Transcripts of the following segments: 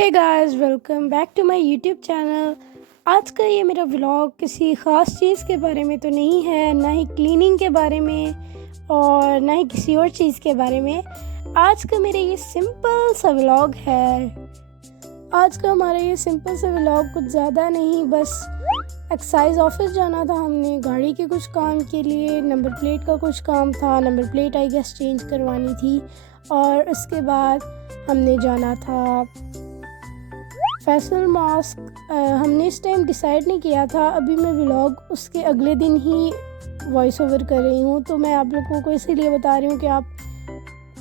Hey guys, welcome back to my YouTube channel. आज का ये मेरा व्लॉग किसी ख़ास चीज़ के बारे में तो नहीं है, ना ही क्लीनिंग के बारे में और ना ही किसी और चीज़ के बारे में। आज का मेरा ये सिंपल सा व्लॉग है। आज का हमारा ये सिंपल सा व्लॉग कुछ ज़्यादा नहीं, बस एक्साइज ऑफिस जाना था हमने गाड़ी के कुछ काम के लिए। नंबर प्लेट का कुछ काम था, number plate I guess change करवानी थी। और उसके बाद हमने जाना था फैसल मॉस्क। हमने इस टाइम डिसाइड नहीं किया था, अभी मैं व्लॉग उसके अगले दिन ही वॉइस ओवर कर रही हूँ। तो मैं आप लोगों को इसीलिए बता रही हूँ कि आप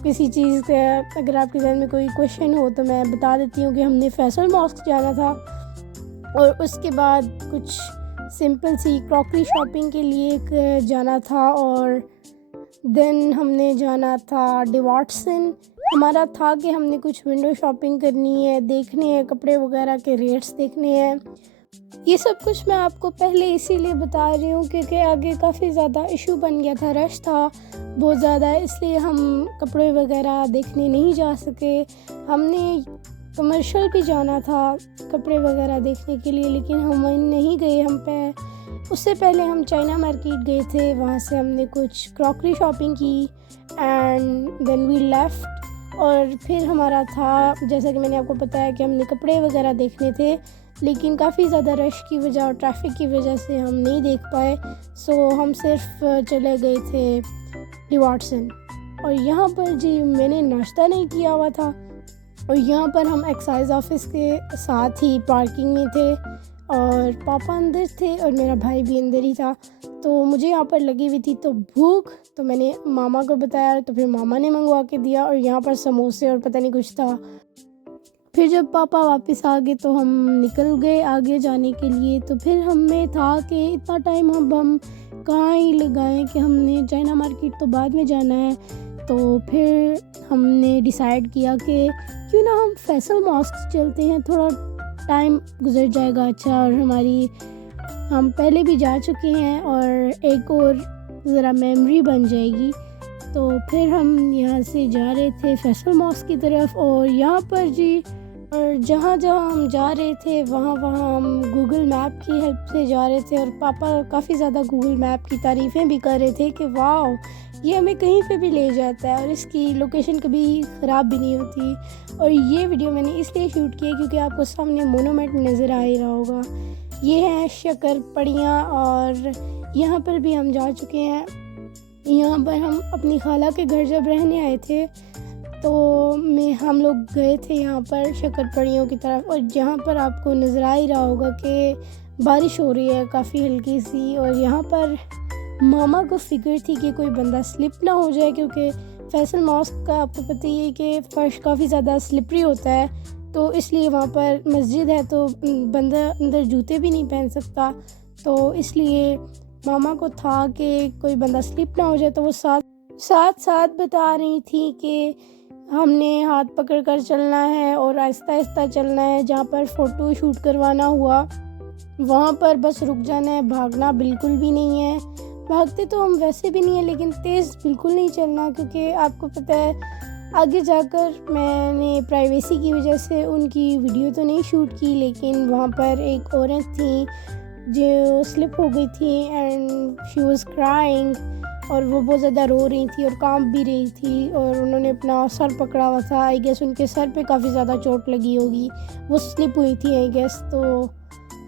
किसी चीज़ का अगर आपके जहन में कोई क्वेश्चन हो तो मैं बता देती हूँ कि हमने फैसल मॉस्क जाना था। और उसके बाद कुछ सिंपल सी क्रॉकरी शॉपिंग के लिए जाना था। और देन हमने जाना था डिवाटसन। हमारा था कि हमने कुछ विंडो शॉपिंग करनी है, देखने हैं कपड़े वगैरह के रेट्स देखने हैं। ये सब कुछ मैं आपको पहले इसीलिए बता रही हूँ क्योंकि आगे काफ़ी ज़्यादा इशू बन गया था, रश था बहुत ज़्यादा, इसलिए हम कपड़े वगैरह देखने नहीं जा सके। हमने कमर्शियल भी जाना था कपड़े वगैरह देखने के लिए, लेकिन हम वहीं नहीं गए। उससे पहले हम चाइना मार्केट गए थे, वहाँ से हमने कुछ क्रॉकरी शॉपिंग की एंड देन वी लेफ्ट। और फिर हमारा था, जैसा कि मैंने आपको बताया, कि हमने कपड़े वगैरह देखने थे, लेकिन काफ़ी ज़्यादा रश की वजह और ट्रैफिक की वजह से हम नहीं देख पाए। सो हम सिर्फ चले गए थे डिवाटसन। और यहाँ पर जी मैंने नाश्ता नहीं किया हुआ था, और यहाँ पर हम एक्साइज ऑफिस के साथ ही पार्किंग में थे और पापा अंदर थे और मेरा भाई भी अंदर ही था। तो मुझे यहाँ पर लगी हुई थी तो भूख, तो मैंने मामा को बताया, तो फिर मामा ने मंगवा के दिया। और यहाँ पर समोसे और पता नहीं कुछ था। फिर जब पापा वापस आ गए तो हम निकल गए आगे जाने के लिए। तो फिर हमें था कि इतना टाइम हम कहाँ ही लगाएं कि हमने चाइना मार्केट तो बाद में जाना है। तो फिर हमने डिसाइड किया कि क्यों ना हम फैसल मॉस्क चलते हैं, थोड़ा टाइम गुजर जाएगा अच्छा, और हम पहले भी जा चुके हैं और एक और ज़रा मेमोरी बन जाएगी। तो फिर हम यहाँ से जा रहे थे फैसल मॉस्क की तरफ। और यहाँ पर जी, और जहाँ जहाँ हम जा रहे थे वहाँ हम गूगल मैप की हेल्प से जा रहे थे। और पापा काफ़ी ज़्यादा गूगल मैप की तारीफ़ें भी कर रहे थे कि वाह, ये हमें कहीं पे भी ले जाता है और इसकी लोकेशन कभी ख़राब भी नहीं होती। और ये वीडियो मैंने इसलिए शूट किया क्योंकि आपको सामने मोनूमेंट नज़र आ ही रहा होगा। ये हैं शक्कर पड़ियाँ, और यहाँ पर भी हम जा चुके हैं। यहाँ पर हम अपनी खाला के घर जब रहने आए थे तो हम लोग गए थे यहाँ पर शक्कर पड़ियों की तरफ। और जहाँ पर आपको नज़र आ ही रहा होगा कि बारिश हो रही है काफ़ी हल्की सी। और यहाँ पर मामा को फिक्र थी कि कोई बंदा स्लिप ना हो जाए, क्योंकि फैसल मॉस्क का आपको पता ही है कि फ़र्श काफ़ी ज़्यादा स्लिपरी होता है। तो इसलिए वहाँ पर मस्जिद है तो बंदा अंदर जूते भी नहीं पहन सकता। तो इसलिए मामा को था कि कोई बंदा स्लिप ना हो जाए। तो वो साथ बता रही थी कि हमने हाथ पकड़ कर चलना है और आहिस्ता आहिस्ता चलना है। जहाँ पर फ़ोटो शूट करवाना हुआ वहाँ पर बस रुक जाना है, भागना बिल्कुल भी नहीं है। भागते तो हम वैसे भी नहीं है, लेकिन तेज़ बिल्कुल नहीं चलना, क्योंकि आपको पता है आगे जाकर मैंने प्राइवेसी की वजह से उनकी वीडियो तो नहीं शूट की, लेकिन वहाँ पर एक औरत थी जो स्लिप हो गई थी एंड शी वाज क्राइंग। और वो बहुत ज़्यादा रो रही थी और कांप भी रही थी, और उन्होंने अपना सर पकड़ा हुआ था। आई गेस उनके सर पे काफ़ी ज़्यादा चोट लगी होगी, वो स्लिप हुई थी आई गेस। तो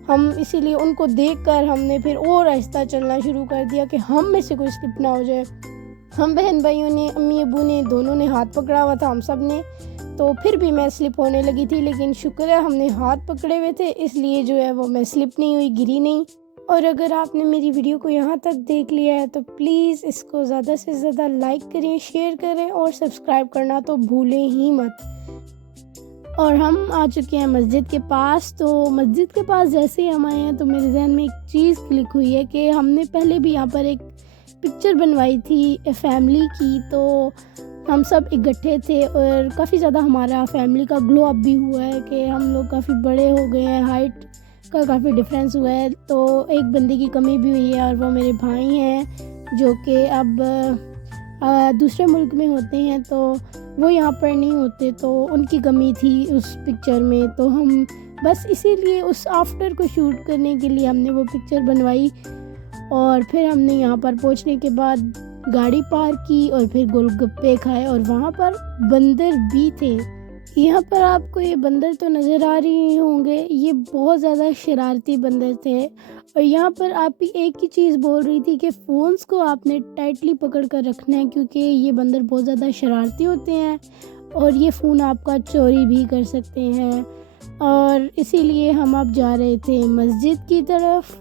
हम इसीलिए उनको देखकर हमने फिर और आहिस्ता चलना शुरू कर दिया कि हम में से कोई स्लिप ना हो जाए। हम बहन भाइयों ने, अम्मी अबू ने, दोनों ने हाथ पकड़ा हुआ था, हम सब ने। तो फिर भी मैं स्लिप होने लगी थी, लेकिन शुक्र है हमने हाथ पकड़े हुए थे, इसलिए जो है वो मैं स्लिप नहीं हुई, गिरी नहीं। और अगर आपने मेरी वीडियो को यहाँ तक देख लिया है तो प्लीज़ इसको ज़्यादा से ज़्यादा लाइक करें, शेयर करें और सब्सक्राइब करना तो भूलें ही मत। और हम आ चुके हैं मस्जिद के पास। तो मस्जिद के पास जैसे ही हम आए हैं तो मेरे जहन में एक चीज़ क्लिक हुई है कि हमने पहले भी यहाँ पर एक पिक्चर बनवाई थी फैमिली की। तो हम सब इकट्ठे थे और काफ़ी ज़्यादा हमारा फैमिली का ग्लो अप भी हुआ है कि हम लोग काफ़ी बड़े हो गए हैं, हाइट का काफ़ी डिफरेंस हुआ है। तो एक बंदे की कमी भी हुई है, और वो मेरे भाई हैं जो कि अब दूसरे मुल्क में होते हैं। तो वो यहाँ पर नहीं होते, तो उनकी कमी थी उस पिक्चर में। तो हम बस इसीलिए उस आफ्टर को शूट करने के लिए हमने वो पिक्चर बनवाई। और फिर हमने यहाँ पर पहुँचने के बाद गाड़ी पार्क की और फिर गोलगप्पे खाए, और वहाँ पर बंदर भी थे। यहाँ पर आपको ये बंदर तो नज़र आ रहे होंगे, ये बहुत ज़्यादा शरारती बंदर थे। और यहाँ पर आप ही एक ही चीज़ बोल रही थी कि फ़ोन्स को आपने टाइटली पकड़ कर रखना है, क्योंकि ये बंदर बहुत ज़्यादा शरारती होते हैं और ये फ़ोन आपका चोरी भी कर सकते हैं। और इसीलिए हम अब जा रहे थे मस्जिद की तरफ,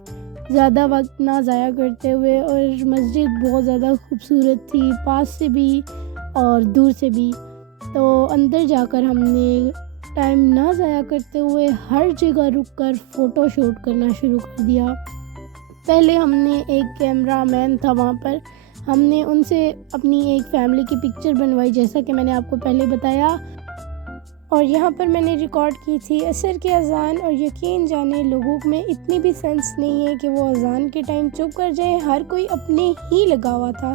ज़्यादा वक्त ना ज़ाया करते हुए। और मस्जिद बहुत ज़्यादा खूबसूरत थी, पास से भी और दूर से भी। तो अंदर जाकर हमने टाइम ना ज़ाया करते हुए हर जगह रुककर फ़ोटो शूट करना शुरू कर दिया। पहले हमने एक कैमरामैन था वहाँ पर, हमने उनसे अपनी एक फ़ैमिली की पिक्चर बनवाई, जैसा कि मैंने आपको पहले बताया। और यहाँ पर मैंने रिकॉर्ड की थी असर की अज़ान। और यकीन जाने लोगों में इतनी भी सेंस नहीं है कि वो अज़ान के टाइम चुप कर जाए, हर कोई अपने ही लगा हुआ था।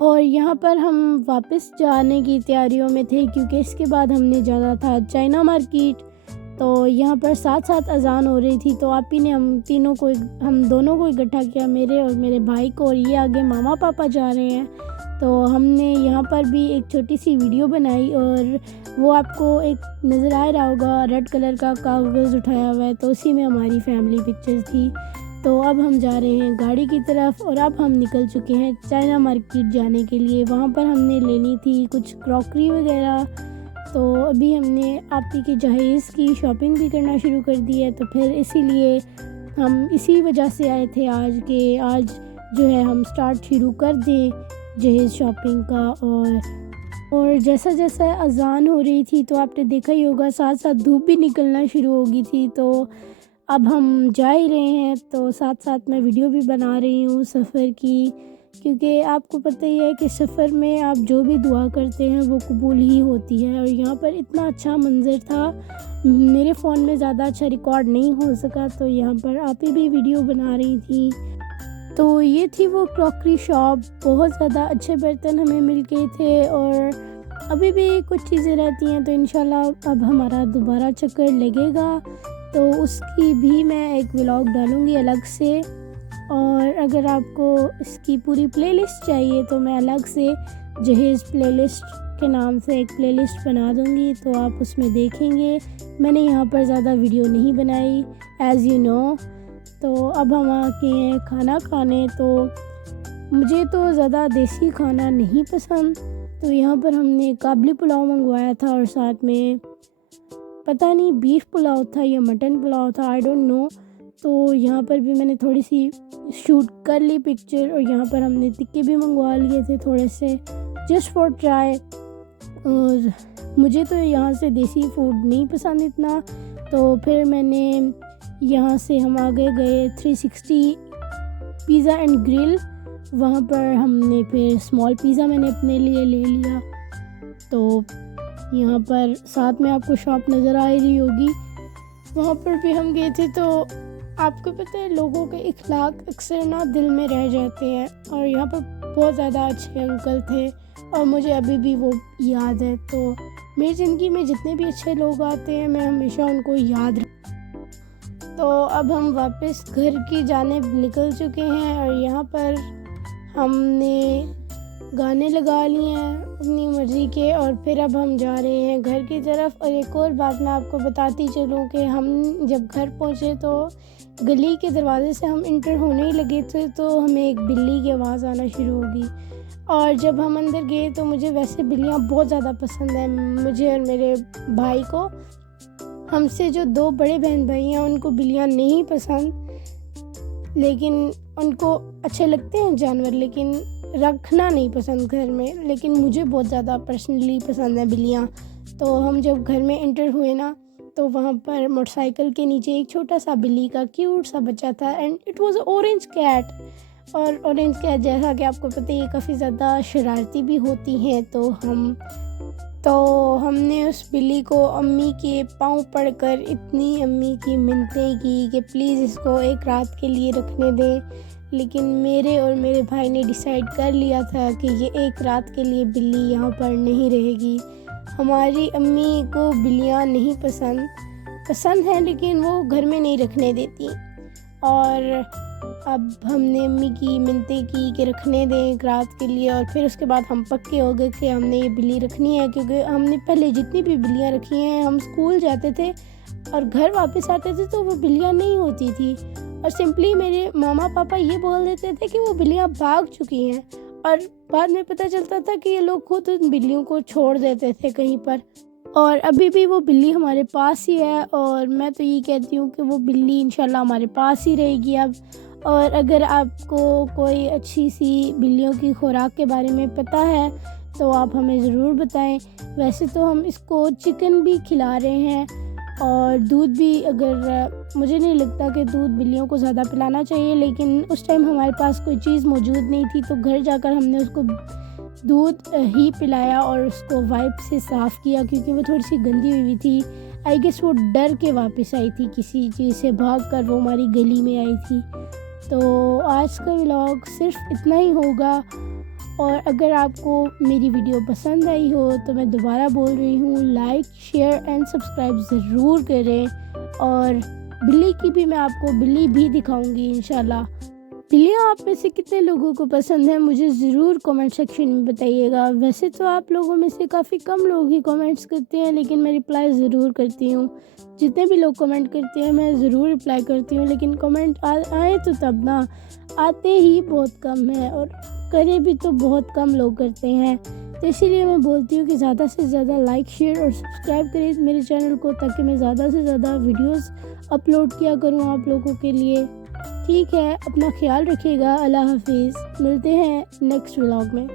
और यहाँ पर हम वापस जाने की तैयारियों में थे, क्योंकि इसके बाद हमने जाना था चाइना मार्केट। तो यहाँ पर साथ साथ अज़ान हो रही थी, तो आप ही ने हम दोनों को इकट्ठा किया, मेरे और मेरे भाई को। और ये आगे मामा पापा जा रहे हैं, तो हमने यहाँ पर भी एक छोटी सी वीडियो बनाई। और वो आपको एक नज़र आ रहा होगा, रेड कलर का कागज़ उठाया हुआ है, तो उसी में हमारी फैमिली पिक्चर्स थी। तो अब हम जा रहे हैं गाड़ी की तरफ, और अब हम निकल चुके हैं चाइना मार्केट जाने के लिए। वहाँ पर हमने लेनी थी कुछ क्रॉकरी वगैरह। तो अभी हमने आप ही के जहेज़ की शॉपिंग भी करना शुरू कर दी है। तो फिर इसीलिए हम इसी वजह से आए थे आज जो है हम स्टार्ट शुरू कर दें जहेज़ शॉपिंग का। और जैसा जैसा अज़ान हो रही थी, तो आपने देखा ही होगा साथ साथ धूप भी निकलना शुरू हो गई थी। तो अब हम जा ही रहे हैं, तो साथ साथ मैं वीडियो भी बना रही हूँ सफ़र की, क्योंकि आपको पता ही है कि सफ़र में आप जो भी दुआ करते हैं वो कबूल ही होती है। और यहाँ पर इतना अच्छा मंज़र था, मेरे फ़ोन में ज़्यादा अच्छा रिकॉर्ड नहीं हो सका, तो यहाँ पर आप ही भी वीडियो बना रही थी। तो ये थी वो क्रॉकरी शॉप, बहुत ज़्यादा अच्छे बर्तन हमें मिल गए थे। और अभी भी कुछ चीज़ें रहती हैं, तो इंशाल्लाह अब हमारा दोबारा चक्कर लगेगा, तो उसकी भी मैं एक व्लॉग डालूँगी अलग से। और अगर आपको इसकी पूरी प्लेलिस्ट चाहिए, तो मैं अलग से जहेज़ प्लेलिस्ट के नाम से एक प्लेलिस्ट बना दूँगी, तो आप उसमें देखेंगे। मैंने यहाँ पर ज़्यादा वीडियो नहीं बनाई, एज़ यू नो। तो अब हम आके हैं खाना खाने। तो मुझे तो ज़्यादा देसी खाना नहीं पसंद, तो यहाँ पर हमने काबली पुलाव मंगवाया था, और साथ में पता नहीं बीफ पुलाव था या मटन पुलाव था, आई डोंट नो। तो यहाँ पर भी मैंने थोड़ी सी शूट कर ली पिक्चर। और यहाँ पर हमने टिक्के भी मंगवा लिए थे थोड़े से, जस्ट फॉर ट्राई। और मुझे तो यहाँ से देसी फूड नहीं पसंद इतना, तो फिर मैंने यहाँ से हम आगे गए 360 पिज़्ज़ा एंड ग्रिल। वहाँ पर हमने फिर स्मॉल पिज़्ज़ा मैंने अपने लिए ले लिया। तो यहाँ पर साथ में आपको शॉप नज़र आ रही होगी, वहाँ पर भी हम गए थे। तो आपको पता है लोगों के इखलाक अक्सर ना दिल में रह जाते हैं, और यहाँ पर बहुत ज़्यादा अच्छे अंकल थे और मुझे अभी भी वो याद है। तो मेरी ज़िंदगी में जितने भी अच्छे लोग आते हैं, मैं हमेशा उनको याद तो अब हम वापस घर की जानिब निकल चुके हैं, और यहाँ पर हमने गाने लगा लिए हैं अपनी मर्ज़ी के और फिर अब हम जा रहे हैं घर की तरफ। और एक और बात मैं आपको बताती चलूँ कि हम जब घर पहुँचे तो गली के दरवाज़े से हम इंटर होने ही लगे थे तो हमें एक बिल्ली की आवाज़ आना शुरू होगी। और जब हम अंदर गए तो मुझे वैसे बिल्लियाँ बहुत ज़्यादा पसंद हैं, मुझे और मेरे भाई को। हमसे जो 2 बड़े बहन भाई हैं उनको बिल्लियाँ नहीं पसंद, लेकिन उनको अच्छे लगते हैं जानवर, लेकिन रखना नहीं पसंद घर में। लेकिन मुझे बहुत ज़्यादा पर्सनली पसंद है बिल्लियाँ। तो हम जब घर में एंटर हुए ना तो वहाँ पर मोटरसाइकिल के नीचे एक छोटा सा बिल्ली का क्यूट सा बच्चा था and it was orange cat. और ऑरेंज कैट जैसा कि आपको पता है ये काफ़ी ज़्यादा शरारती भी होती हैं। तो हमने उस बिल्ली को अम्मी के पाँव पड़कर इतनी अम्मी की मिन्नतें की कि प्लीज़ इसको एक रात के लिए रखने दें। लेकिन मेरे और मेरे भाई ने डिसाइड कर लिया था कि ये एक रात के लिए बिल्ली यहाँ पर नहीं रहेगी। हमारी अम्मी को बिल्लियाँ नहीं पसंद हैं, लेकिन वो घर में नहीं रखने देती। और अब हमने अम्मी की मिन्नतें की कि रखने दें एक रात के लिए। और फिर उसके बाद हम पक्के हो गए कि हमने ये बिल्ली रखनी है, क्योंकि हमने पहले जितनी भी बिल्लियाँ रखी हैं, हम स्कूल जाते थे और घर वापस आते थे तो वो बिल्लियाँ नहीं होती थी और सिंपली मेरे मामा पापा ये बोल देते थे कि वो बिल्लियाँ भाग चुकी हैं। और बाद में पता चलता था कि ये लोग खुद उन बिल्लियों को छोड़ देते थे कहीं पर। और अभी भी वो बिल्ली हमारे पास ही है और मैं तो ये कहती हूँ कि वो बिल्ली इंशाल्लाह हमारे पास ही रहेगी अब। और अगर आपको कोई अच्छी सी बिल्लियों की खुराक के बारे में पता है तो आप हमें ज़रूर बताएं। वैसे तो हम इसको चिकन भी खिला रहे हैं और दूध भी, अगर मुझे नहीं लगता कि दूध बिल्लियों को ज़्यादा पिलाना चाहिए, लेकिन उस टाइम हमारे पास कोई चीज़ मौजूद नहीं थी तो घर जाकर हमने उसको दूध ही पिलाया और उसको वाइप से साफ़ किया क्योंकि वो थोड़ी सी गंदी हुई थी। आई गेस वो डर के वापस आई थी, किसी चीज़ से भाग कर वो हमारी गली में आई थी। तो आज का व्लॉग सिर्फ इतना ही होगा। और अगर आपको मेरी वीडियो पसंद आई हो तो मैं दोबारा बोल रही हूँ, लाइक शेयर एंड सब्सक्राइब ज़रूर करें। और बिल्ली की भी मैं आपको बिल्ली भी दिखाऊंगी इंशाल्लाह। बिल्लियाँ आप में से कितने लोगों को पसंद है मुझे ज़रूर कमेंट सेक्शन में बताइएगा। वैसे तो आप लोगों में से काफ़ी कम लोग ही कमेंट्स करते हैं, लेकिन मैं रिप्लाई ज़रूर करती हूँ। जितने भी लोग कमेंट करते हैं मैं ज़रूर रिप्लाई करती हूँ, लेकिन कमेंट आए तो तब ना, आते ही बहुत कम है और करे भी तो बहुत कम लोग करते हैं। तो इसीलिए मैं बोलती हूँ कि ज़्यादा से ज़्यादा लाइक शेयर और सब्सक्राइब करें मेरे चैनल को, ताकि मैं ज़्यादा से ज़्यादा वीडियोस अपलोड किया करूँ आप लोगों के लिए। ठीक है, अपना ख्याल रखिएगा। अल्लाह हाफिज़, मिलते हैं नेक्स्ट व्लॉग में।